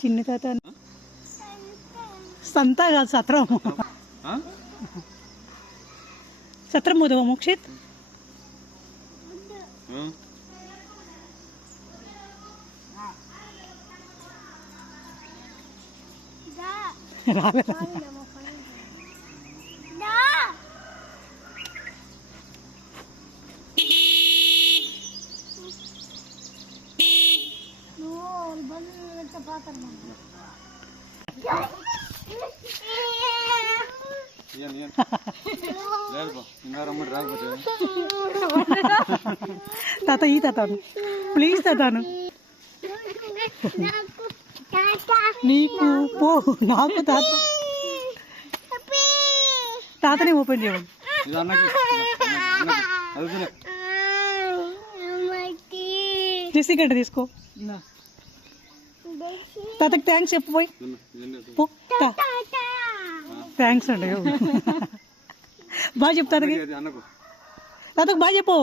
చిన్న తాత సంతా కాదు సత్రం. సత్రం పోదావా మోక్షిత్? రాలేదు. తాత ఈ తాతాను ప్లీజ్ తాతాను నీకు పో నాకు తాత తాతనే ఓపెన్ చేయండి. జెస్సీ గడ్డ తీసుకో. తాతకి థ్యాంక్స్ చెప్పు పోయి. థ్యాంక్స్ అండి. బాగా చెప్తా తాతకు బాగా చెప్పు.